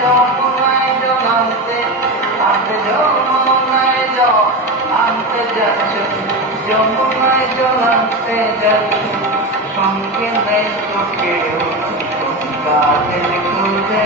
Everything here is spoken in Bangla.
যমুনায় জলান্তে আনতে যমুনায় আনতে যাচ্ছ যমুনায় জলান্তে যাচ্ছ সঙ্গে নেই তো কেউ কাজে খুঁজে